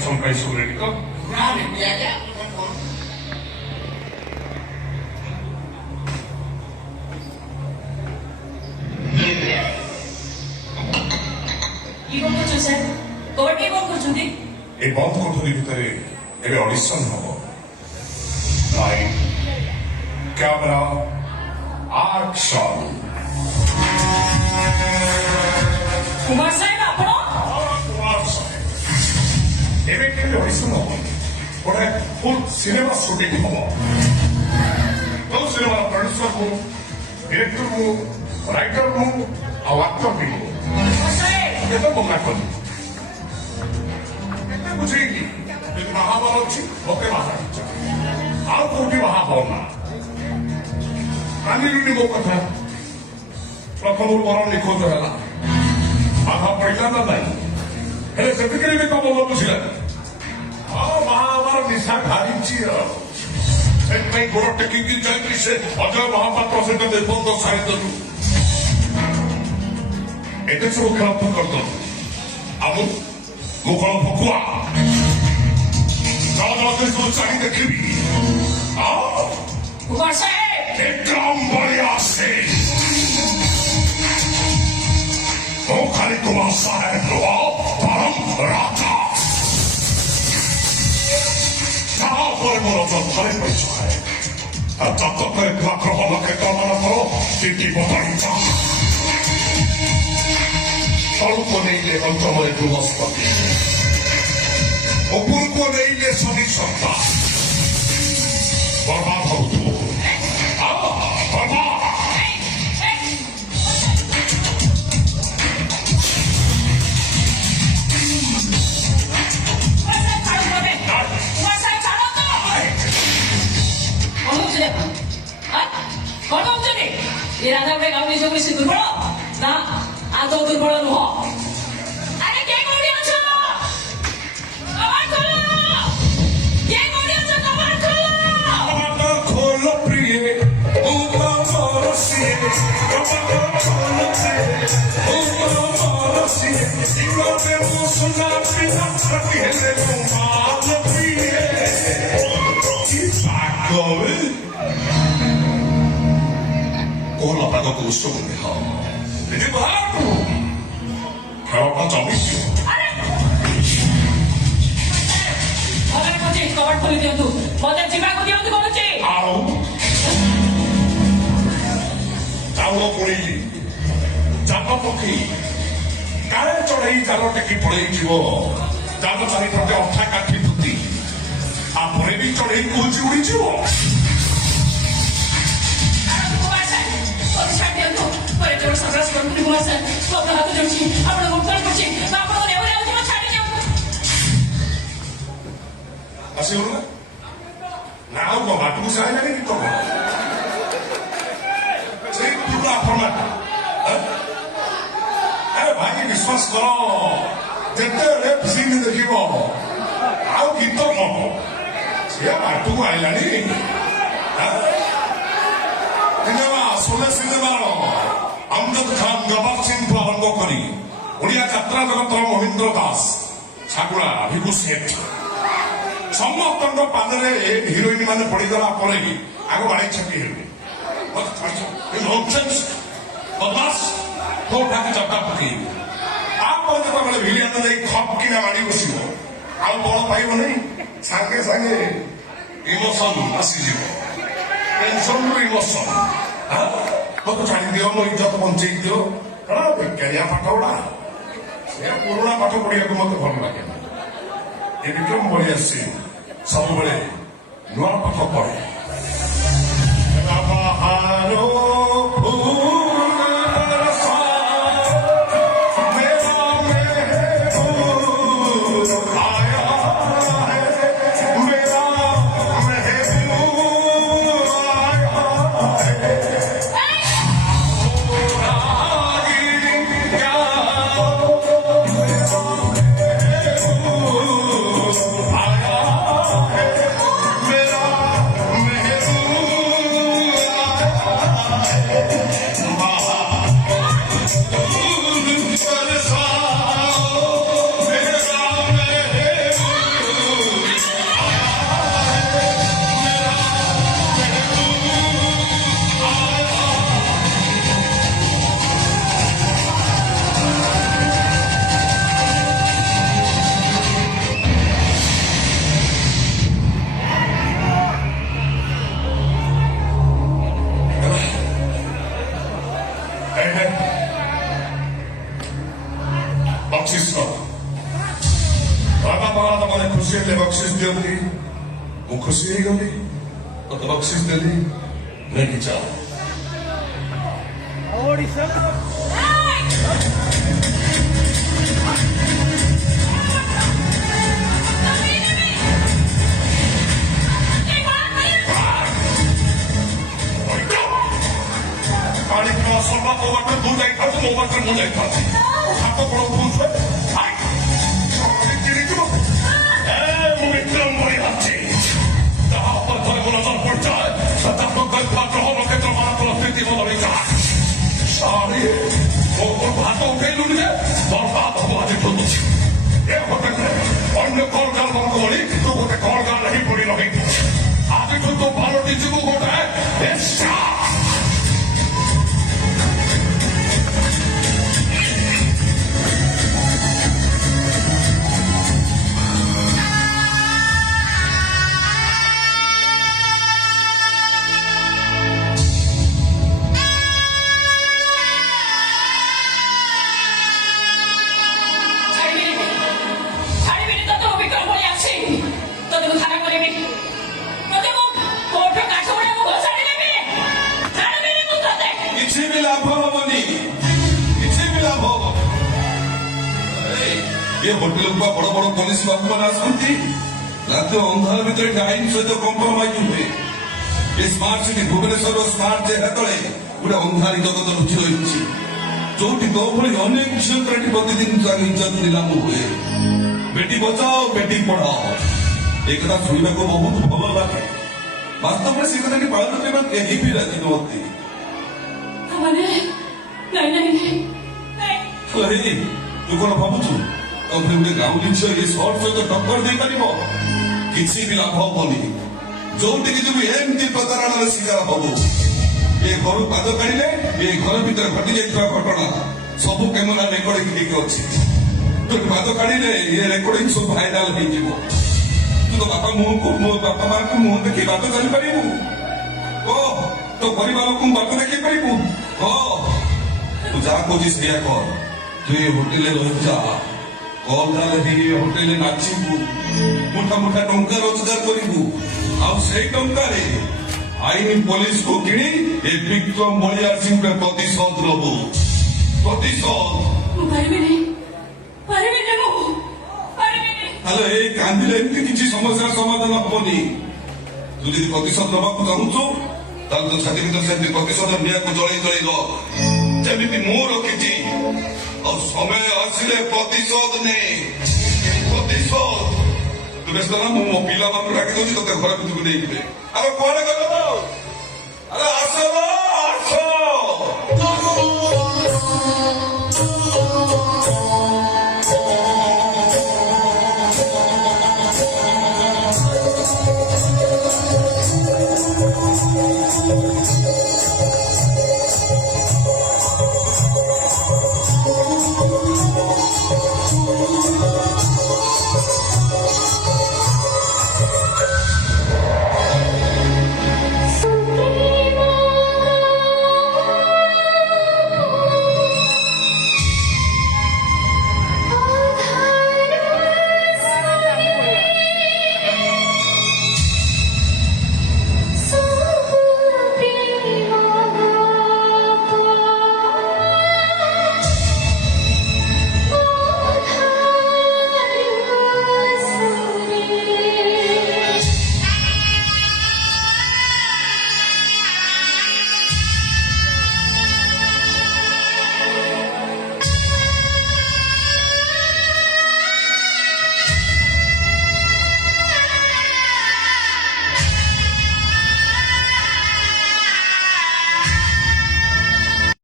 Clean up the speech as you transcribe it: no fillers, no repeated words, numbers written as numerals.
Some guys who ready to এই বন্ধ কোঠরির ভিতরে এবে অডিশন হব লাইট ক্যামেরা অ্যাকশন কুমার সাহেব আপন এবে কেন অডিশন হব ওটা ফুল সিনেমা শুটিং হব তো সিনেমা প্রডিউসর হব ডিরেক্টর হব রাইটার হব ଆଉ ଆକ୍ଟର ବି ହବ ଏତେ ମନା କଲି ଏତେ ବୁଝେଇଲି ଯଦି ବାହାବାର ଅଛି ମତେ ବାହା ଇଚ୍ଛା ଆଉ କୋଉଠି ବାହା ହବ ନା ମାନିଲୁନି ମୋ କଥା ପ୍ରଥମରୁ ବର ନିଖୋଜ ହେଲା ବାଧା ପଡ଼ିଲା ନା ନାଇଁ ହେଲେ ସେତିକିରେ ବି ତମ ମନ ବୁଝିଲା ଆଉ ବାହା ହବାର ନିଶା ଘାରିଛି ଆଉ ସେଥିପାଇଁ ଗୋଡ଼ ଟେକିକି ଯାଇକି ସେ ଅଜୟ ମହାପାତ୍ର ସହିତ ନିର୍ବନ୍ଧ ସାରିଦେଲୁ ଏତେ ସବୁ ଖେଳ କରିଦେଲୁ ଆଉ ମୁଁ କଣ ଭକୁଆ ସବୁ ଚାହିଁ ଦେଖିବି কুমার সাহেব ବିକ୍ରମ ବଳିଆ ଆସେ ମୁଁ ଖାଲି କୁମାର ସାହେବ ନୁହଁ ବରଂ ରାଜା ତାପରେ ମୋର ଯନ୍ତ୍ରରେ ପରିଚୟ ଜାତକରେ ଥିବା ଗ୍ରହ ନକ୍ଷତ୍ରମାନଙ୍କର ସ୍ଥିତି ବଦଳିଚା ତଳୁକୁ ନେଇଲେ ପଞ୍ଚମରେ ବୃହସ୍ପତି ଉପରକୁ ନେଇଲେ ଶନି ସତ୍ତା ବର୍ବାଦ ହଉଥିବ ବର୍ବାଦ କଣ କହୁଛନ୍ତି ଏ ରାଧା ଗୋଟେ ଗାଉଁଲି ସବୁ ବେଶୀ ଦୁର୍ବଳ ନା ଆଦৌ ଦୁର୍ବଳ ନୁହଁ ଆରେ କିଏ କୋଉଠି ଅଛ କବାଟ ଖୋଲ କିଏ କୋଉଠି ଅଛ କବାଟ ଖୋଲ ଖୋଲ ପ୍ରିୟ Kolla pago stående här. Det är bara här. Kan jag prata mycket? Agora pode kobart kholi diyantu mate jibaku diyantu konuchi Au. Taulo porili. Japa pokhi. Kare chorei jalo teki pore jibo. Jalo chari prote otha kathi puti. A pore bi chorei kuji udi jibo. Así uno, nada como va tú sabes la que toca. Sí, tú la forma. अरे भाई विश्वास करो ଯେତେ rape scene ଦେଖିବ ଆଉ ଗୀତ କଣ ସିଏ ବାଟକୁ ଆଇଲାଣି ସିନେମା ସୋଲେ ସିନେମାର ଅମଜଦ ଖାନ ଗବର ସିଂଠୁ ଆରମ୍ଭ କରି ଓଡ଼ିଆ ଯାତ୍ରା ଜଗତର ମହେନ୍ଦ୍ର ଦାସ ଶାଗୁଳା ଭିକୁ ସେଠ ସମସ୍ତଙ୍କ ପାଦରେ ହିରୋଇନ ମାନେ ପଡିଗଲା ପରେ ଆଗ ବାଡ଼ି ଛାଟି ହେଲେ କୋଉଠାକୁ ଚଟା ପକେଇବେ ତାପରେ ଯେତେବେଳେ ଭିଲିଆନ ଯାଇ ଖପ୍ କିନା ମାଡ଼ି ବସିବ ଆଉ ବଳ ପାଇବ ନାହିଁ ସାଙ୍ଗେ ସାଙ୍ଗେ ଇମୋସନ ଆସିଯିବ ଟେନସନରୁ ଇମୋସନ ମତେ ଛାଡ଼ିଦିଅ ମୋ ଇଜ୍ଜତ ବଞ୍ଚେଇ ଦିଅ କାରଣ ବେକାରିଆ ପାଠ ଗୁଡା ସେ ପୁରୁଣା ପାଠ ପଢିବାକୁ ମତେ ଭଲ ଲାଗେ ଏ ବିକ୍ରମ ବଳିଆ ସିଂ ସବୁବେଳେ ନୂଆ ପାଠ ପଢେ ବକ୍ସିସ କର ବାବା ବାବା ମାନେ ଖୁସି ହେଲେ ବକ୍ସିସ ଦିଅନ୍ତି ମୁଁ ଖୁସି ହେଇଗଲି ତତେ ବକ୍ସିସ ଦେଲି ନେଇକି ଚାଲ ପାଣି କିମ୍ବା ସର୍ବା ମୋ ବାଟରେ ତୁ ଯାଇଥାଉଛି ମୋ ବାଟରେ ମୁଁ ଯାଇଥାଉଛି ହାତ ଗୋଡ଼ ଉଠଉଛୁ ମୁଁ ବିକ୍ରମ ଭଳି ଭାବଛି ଯାହା ଉପରେ ଥରେ ମୋ ନଜର ପଡ଼ିଯାଏ ତାକୁ ଗ୍ରହ ନକ୍ଷତ୍ର ମାନଙ୍କର ସ୍ଥିତି ବଦଳିଯାଏ ସାରି ମୋ ଉପରକୁ ହାତ ଉଠେଇଲୁନି ଯେ ବର୍ବାଦ ହବ ଆଜି ଖୋଜୁଛି ଏ ହୋଟେଲରେ ଅନ୍ୟ କଳଗାର ମାନଙ୍କ ଭଳି ତୁ ଗୋଟେ କଳଗାର ହିଁ ପଡ଼ି ରହିବୁ ଆଜିଠୁ ତୁ ପାଲଟି ଯିବୁ ଗୋଟେ ବେଶ୍ୟା କିଛି ବି ଲାଭ ହବନି କିଛି ବି ଲାଭ ହବନି ଏ ହୋଟେଲକୁ ବଡ ବଡ ପୋଲିସ ବାବୁ ମାନେ ଆସନ୍ତି ରାତି ଅନ୍ଧାର ଭିତରେ ଆଇନ ସହିତ କମ୍ପ୍ରମାଇଜ ହୁଏ ଏ ସ୍ମାର୍ଟ ସିଟି ଭୁବନେଶ୍ୱରର ସ୍ମାର୍ଟ ଜାଗା ତଳେ ଗୋଟେ ଅନ୍ଧାରୀ ଜଗତ ଲୁଚି ରହିଛି ଯୋଉଠି ତୋ ଭଳି ଅନେକ ଝିଅଙ୍କର ଏଠି ପ୍ରତିଦିନ ଇଜ୍ଜତ ନିଲାମ ହୁଏ ବେଟି ବଚାଓ ବେଟି ପଢାଓ ଏ କଥା ଶୁଣିବାକୁ ବହୁତ ଭଲ ଲାଗେ ବାସ୍ତବରେ ସେ କଥାଟି ପାଳନ କରିବା କେହି ବି ରାଜି ନୁହନ୍ତି ତୁ କଣ ଭାବୁଛୁ ତମେ ଗୋଟେ ଗାଉଁଲି ଝିଅ ଏ ସର୍ଟ ସହିତ ଟକ୍କର ଦେଇପାରିବ କିଛି ବି ଲାଭ ହବନି ଯୋଉଠିକି ଯିବୁ ଏମିତି ପ୍ରତାରଣାର ଶିକାର ହବୁ ଏ ଘରୁ ପାଦ କାଢିଲେ ଏ ଘର ଭିତରେ ଘଟି ଯାଇଥିବା ଘଟଣା ସବୁ କ୍ୟାମେରା ରେକର୍ଡିଂ ହେଇକି ଅଛି ତୁ ପାଦ କାଢିଲେ ଏ ରେକର୍ଡିଂ ସବୁ ଭାଇରାଲ ହେଇଯିବ ତୁ ତୋ ବାପା ମୁହଁକୁ ମୋ ବାପା ମାଙ୍କୁ ମୁହଁ ଦେଖି ବାଟ ଚାଲିପାରିବୁ ଓ ତୋ ପରିବାର ଲୋକଙ୍କୁ ବାଟ ଦେଖେଇ ପାରିବୁ ତୁ ଯାହା କହୁଛି ସେଇଆ କର ତୁ ଏ ହୋଟେଲରେ ରହିଯା କଲକାଲ ହେଇ ହୋଟେଲରେ ନାଚିବୁ ମୁଠା ମୁଠା ଟଙ୍କା ରୋଜଗାର କରିବୁ ଆଉ ସେଇ ଟଙ୍କାରେ ଆଇନ ପୋଲିସକୁ କିଣି ଏ ବିକ୍ରମ ବଳିଆର ସିଂହରେ ପ୍ରତିଶୋଧ ନବୁ ପ୍ରତିଶୋଧ ତାହେଲେ ଏଇ କାନ୍ଦିଲେ ଏମିତି କିଛି ସମସ୍ୟାର ସମାଧାନ ହବନି ତୁ ଯଦି ପ୍ରତିଶୋଧ ନେବାକୁ ଚାହୁଁଛୁ ତାହେଲେ ତ ଛାତି ଭିତରେ ସେମିତି ପ୍ରତିଶୋଧ ନିଆଁକୁ ଜଳେଇ ଜଳେଇ ରଖ ଯେମିତି ମୁଁ ରଖିଛି ଆଉ ସମୟ ଆସିଲେ ପ୍ରତିଶୋଧ ନେ ପ୍ରତିଶୋଧ ତୁ ବ୍ୟସ୍ତ ନା ମୁଁ ମୋ ପିଲାମାନଙ୍କୁ ଡାକି ଦଉଛି ତତେ ଘର ଭିତରକୁ ନେଇଯିବେ ଆରେ କୁଆଡେ ଗଲ ଆରେ ଆସ